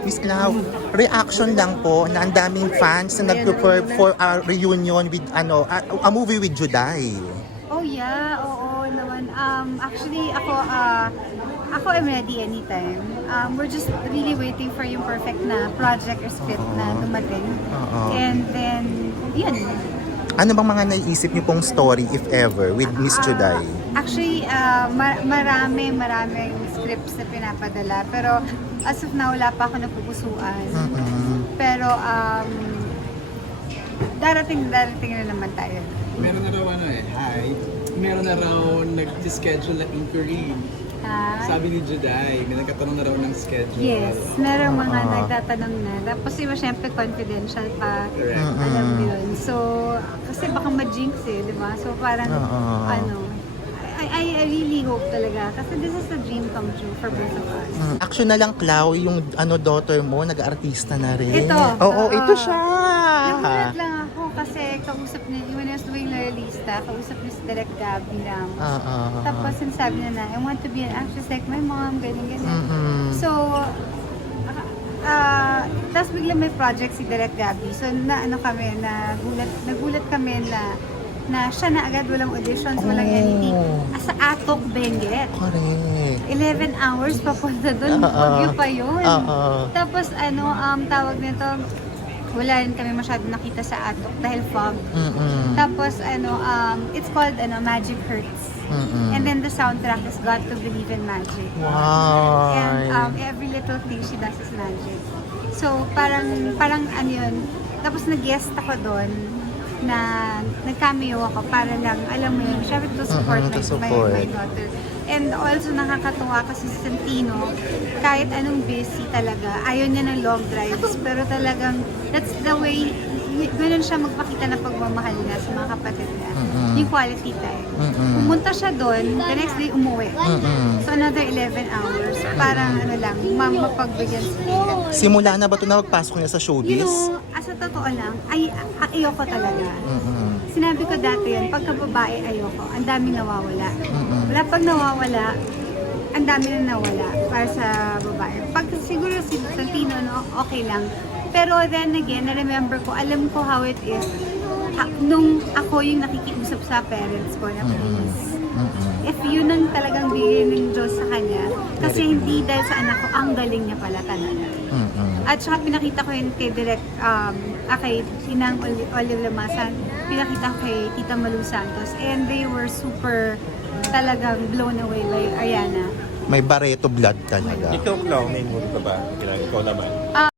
Miss Clau, reaction lang po na ang daming fans na nag-prefer for a reunion with a movie with Juday. Oh yeah, oo naman. Actually ako am ready anytime. We're just really waiting for yung perfect na project or script na dumating. And then, yun. Ano bang mga naiisip niyo pong story, if ever, with Miss Juday? Actually, marami yung scripts na pinapadala. Pero as of now, wala pa ako napupusuan. Pero darating na naman tayo. Meron na raw meron na raw nag-schedule na inquiry. Sabi ni Juday, may nagkatanong na raw ng schedule. Yes, merong mga nagtatanong na. Tapos iba syempre confidential pa. Correct. Alam mo yun. So, kasi baka ma-jinx di ba? So parang, I really hope talaga. Kasi this is a dream come true for both of us. Action na lang, Clau, yung daughter mo, nag-artista na rin. Ito. Oo, ito siya. Nagulat lang ako kasi kausap niya, when I was doing Loyalista, kausap niya si Direk Gabby Ramos. Tapos sinasabi niya na, I want to be an actress like my mom, ganyan. So, tapos bigla may project si Direk Gabby. So, nagulat kami na siya na agad, walang auditions, walang anything. Sa Atok, Benguet. Correct. 11 hours papunta doon, bagyo pa yun. Tapos tawag nito, wala rin kami masyado nakita sa Atok dahil fog. Tapos it's called Magic Hurts. And then the soundtrack is Got to Believe in Magic. Wow. And every little thing she does is magic. So parang yun. Tapos nag-guest ako doon na nag-cameo ako para lang, alam mo yun, syempre to support my daughter. And also nakakatuwa kasi si Santino, kahit anong busy talaga, ayaw niya ng long drives, pero talagang that's the way, ganun siya magpakita ng pagmamahal niya sa mga kapatid niya. Yung quality time. Pumunta siya doon, the next day umuwi. So another 11 hours, parang mapagbigyan siya. Simula na ba ito na magpasok niya sa showbiz? Sa totoo lang, ayoko talaga. Sinabi ko dati yun, pagka babae ayoko, ang daming nawawala. Wala pag nawawala, ang dami na nawala para sa babae. Pag siguro si Santino, okay lang. Pero then again, na-remember ko, alam ko how it is. Nung ako yung nakikiusap sa parents ko na please, if yun ang talagang bigay ng Diyos sa kanya, kasi hindi dahil sa anak ko, ang galing niya pala talaga. At saka pinakita ko yun kay Direk, kay Inang Olive Lamasan, pinakita ko kay Tita Malu Santos, and they were super talagang blown away by Ariana. May Barreto blood talaga. Ikaw, Clau, may mood ka ba? Ikaw naman.